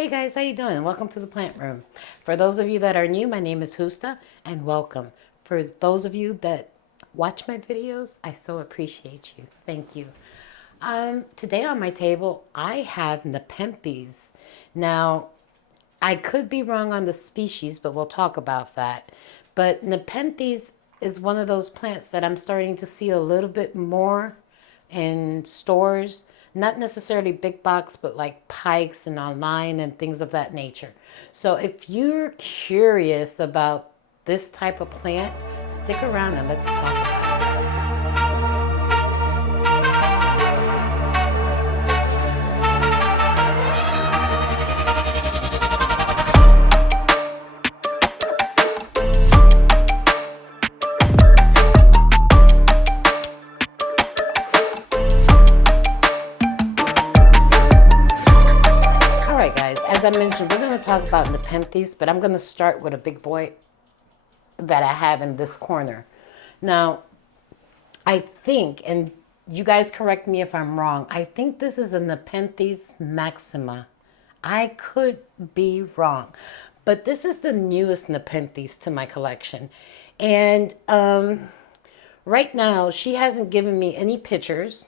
Hey guys, how you doing? Welcome to the plant room. For those of you that are new, my name is Husta and welcome. For those of you that watch my videos, I so appreciate you. Thank you. Today on my table, I have Nepenthes. Now, I could be wrong on the species, but we'll talk about that. But Nepenthes is one of those plants that I'm starting to see a little bit more in stores, not necessarily big box, but like Pikes and online and things of that nature. So if you're curious about this type of plant, stick around and let's talk about it. All right, guys, as I mentioned, we're going to talk about Nepenthes, but I'm going to start with a big boy that I have in this corner. Now, I think, and you guys correct me if I'm wrong, I think this is a Nepenthees Maxima. I could be wrong, but this is the newest Nepenthes to my collection. And right now, she hasn't given me any pictures.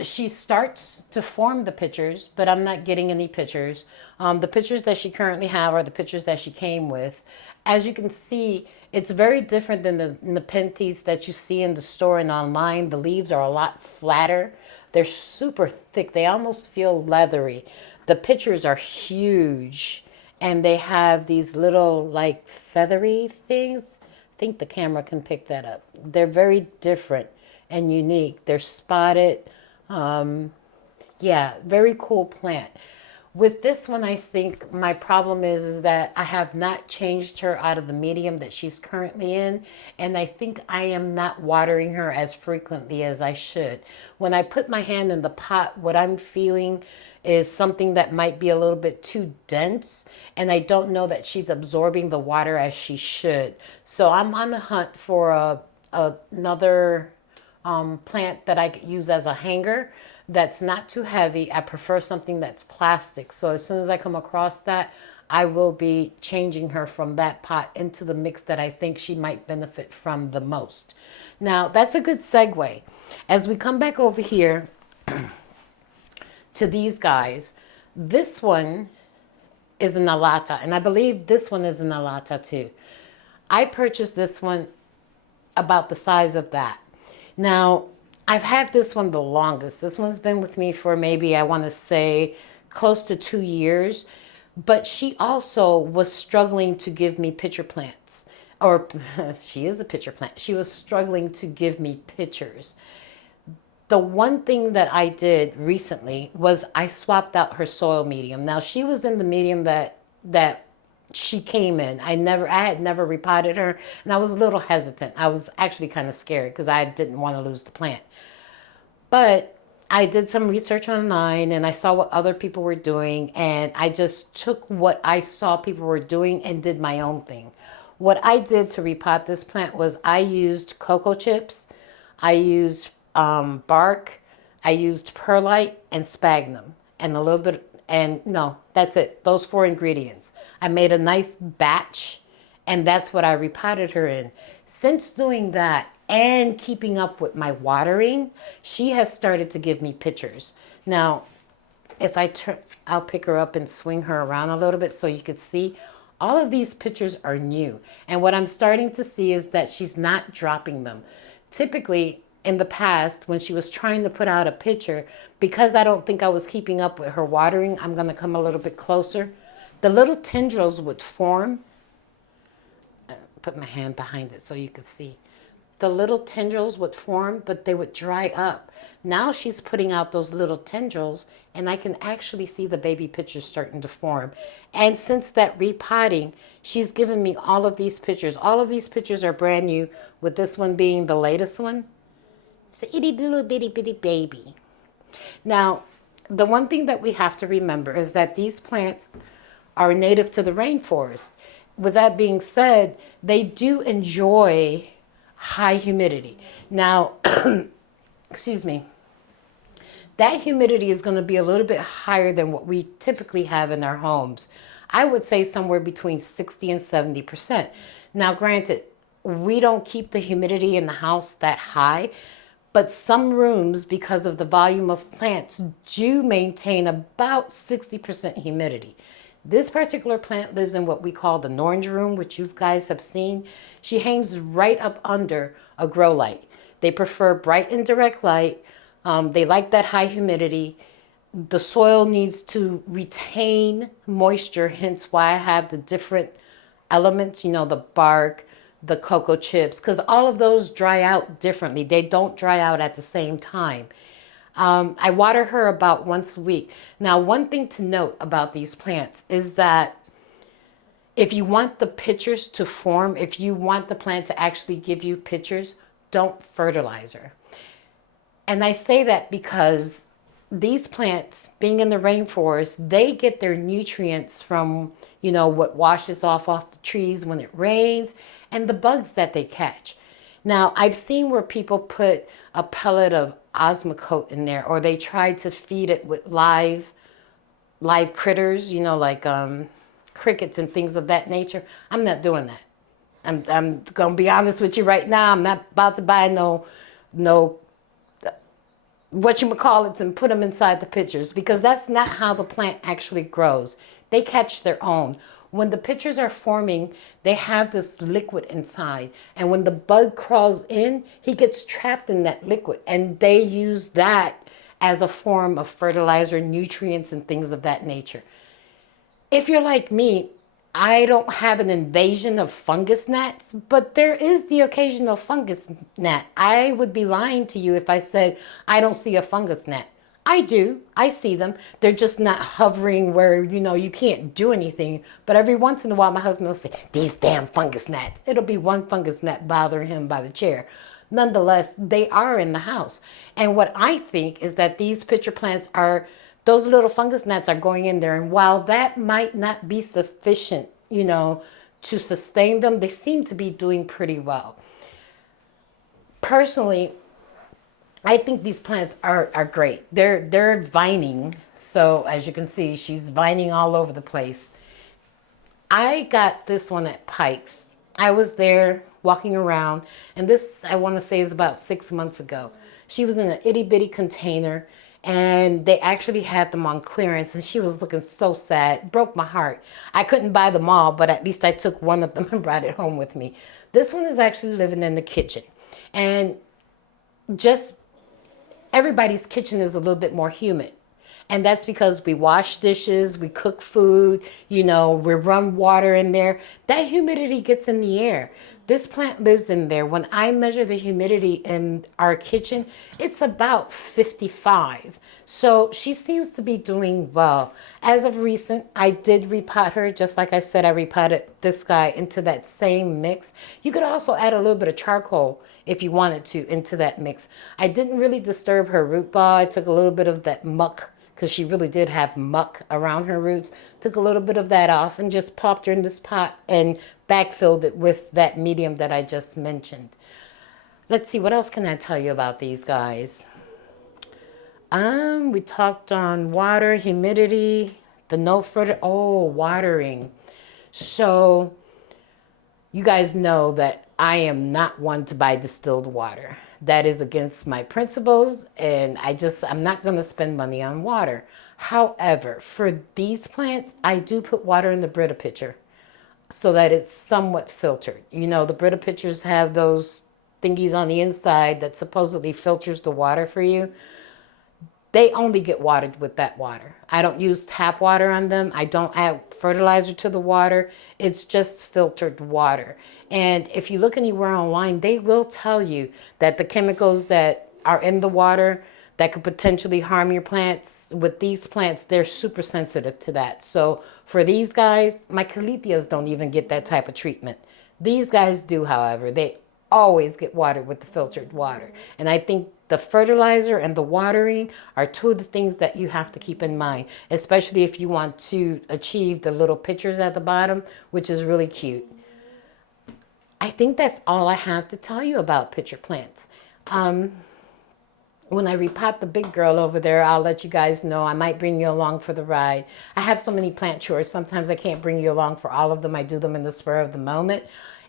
She starts to form the pictures, but I'm not getting any pictures. The pictures that she currently have are the pictures that she came with. As you can see, it's very different than the Nepenthes that you see in the store and online. The leaves are a lot flatter. They're super thick. They almost feel leathery. The pictures are huge, and they have these little like feathery things. I think the camera can pick that up. They're very different and unique. They're spotted. Yeah, very cool plant. With this one, I think my problem is that I have not changed her out of the medium that she's currently in, and I think I am not watering her as frequently as I should. When I put my hand in the pot, what I'm feeling is something that might be a little bit too dense, and I don't know that she's absorbing the water as she should. So I'm on the hunt for another plant that I could use as a hanger that's not too heavy. I prefer something that's plastic. So as soon as I come across that, I will be changing her from that pot into the mix that I think she might benefit from the most. Now, that's a good segue. As we come back over here to these guys, this one is an Alatta, and I believe this one is an Alatta too. I purchased this one about the size of that. Now, I've had this one the longest. This one's been with me for maybe, I want to say, close to 2 years. But she also was struggling to give me pitcher plants. Or she is a pitcher plant. She was struggling to give me pictures. The one thing that I did recently was I swapped out her soil medium. Now, she was in the medium that she came in. I had never repotted her, and I was a little hesitant. I was actually kind of scared because I didn't want to lose the plant. But I did some research online and I saw what other people were doing, and I just took what I saw people were doing and did my own thing. What I did to repot this plant was I used cocoa chips, I used bark, I used perlite and sphagnum, and a little bit, and no, that's it. Those four ingredients. I made a nice batch, and that's what I repotted her in. Since doing that and keeping up with my watering, she has started to give me pictures. Now, if I turn, I'll pick her up and swing her around a little bit so you could see. All of these pictures are new. And what I'm starting to see is that she's not dropping them. Typically, in the past, when she was trying to put out a picture, because I don't think I was keeping up with her watering, I'm going to come a little bit closer. The little tendrils would form. Put my hand behind it so you can see. The little tendrils would form, but they would dry up. Now she's putting out those little tendrils, and I can actually see the baby pictures starting to form. And since that repotting, she's given me all of these pictures. All of these pictures are brand new, with this one being the latest one. It's a itty little bitty bitty baby. Now, the one thing that we have to remember is that these plants are native to the rainforest. With that being said, they do enjoy high humidity. Now, excuse me, that humidity is going to be a little bit higher than what we typically have in our homes. I would say somewhere between 60 and 70%. Now, granted, we don't keep the humidity in the house that high, but some rooms, because of the volume of plants, do maintain about 60% humidity. This particular plant lives in what we call the orange room, which you guys have seen. She hangs right up under a grow light. They prefer bright and direct light. They like that high humidity. The soil needs to retain moisture, hence why I have the different elements, you know, the bark, the cocoa chips, because all of those dry out differently. They don't dry out at the same time. I water her about once a week. Now, one thing to note about these plants is that if you want the pictures to form, if you want the plant to actually give you pictures, don't fertilize her. And I say that because these plants, being in the rainforest, they get their nutrients from, you know, what washes off the trees when it rains and the bugs that they catch. Now, I've seen where people put a pellet of Osmocote in there, or they try to feed it with live critters, you know, like crickets and things of that nature. I'm not doing that. I'm gonna be honest with you right now. I'm not about to buy no whatchamacallits and put them inside the pitchers, because that's not how the plant actually grows. They catch their own. When the pitchers are forming, they have this liquid inside. And when the bug crawls in, he gets trapped in that liquid. And they use that as a form of fertilizer, nutrients, and things of that nature. If you're like me, I don't have an invasion of fungus gnats, but there is the occasional fungus gnat. I would be lying to you if I said I don't see a fungus gnat. I do. I see them. They're just not hovering where, you know, you can't do anything. But every once in a while, my husband will say, these damn fungus gnats. It'll be one fungus gnat bothering him by the chair. Nonetheless, they are in the house. And what I think is that these pitcher plants are, those little fungus gnats are going in there. And while that might not be sufficient, you know, to sustain them, they seem to be doing pretty well. Personally, I think these plants are great. They're vining. So as you can see, she's vining all over the place. I got this one at Pike's. I was there walking around, and this, I want to say, is about 6 months ago. She was in an itty bitty container, and they actually had them on clearance, and she was looking so sad. It broke my heart. I couldn't buy them all, but at least I took one of them and brought it home with me. This one is actually living in the kitchen, and just everybody's kitchen is a little bit more humid. And that's because we wash dishes, we cook food, you know, we run water in there. That humidity gets in the air. This plant lives in there. When I measure the humidity in our kitchen, it's about 55. So she seems to be doing well. As of recent, I did repot her. Just like I said, I repotted this guy into that same mix. You could also add a little bit of charcoal if you wanted to into that mix. I didn't really disturb her root ball. I took a little bit of that muck, because she really did have muck around her roots. Took a little bit of that off and just popped her in this pot and backfilled it with that medium that I just mentioned. Let's see, what else can I tell you about these guys? We talked on water, humidity, the no further, watering. So you guys know that I am not one to buy distilled water. That is against my principles, and I'm not going to spend money on water. However, for these plants, I do put water in the Brita pitcher so that it's somewhat filtered. You know, the Brita pitchers have those thingies on the inside that supposedly filters the water for you. They only get watered with that water. I don't use tap water on them. I don't add fertilizer to the water. It's just filtered water. And if you look anywhere online, they will tell you that the chemicals that are in the water that could potentially harm your plants, with these plants, they're super sensitive to that. So for these guys, my caletheas don't even get that type of treatment. These guys do, however. They always get watered with the filtered water. And I think the fertilizer and the watering are two of the things that you have to keep in mind, especially if you want to achieve the little pictures at the bottom, which is really cute. I think that's all I have to tell you about pitcher plants. when I repot the big girl over there, I'll let you guys know. I might bring you along for the ride. I have so many plant chores. Sometimes I can't bring you along for all of them. I do them in the spur of the moment.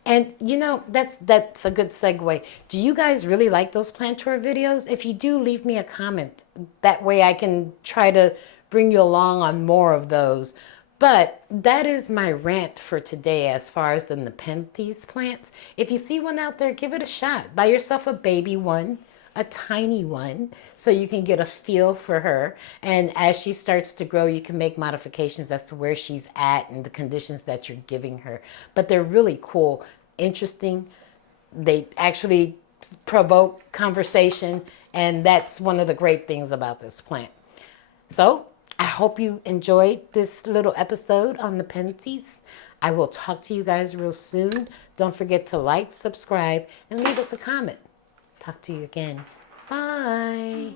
And you know, that's a good segue. Do you guys really like those plant tour videos? If you do, leave me a comment. That way I can try to bring you along on more of those. But that is my rant for today as far as the Nepenthes plants. If you see one out there, give it a shot. Buy yourself a baby one, a tiny one, so you can get a feel for her. And as she starts to grow, you can make modifications as to where she's at and the conditions that you're giving her. But they're really cool, interesting. They actually provoke conversation, and that's one of the great things about this plant. So I hope you enjoyed this little episode on the Nepenthes. I will talk to you guys real soon. Don't forget to like, subscribe, and leave us a comment. Talk to you again. Bye.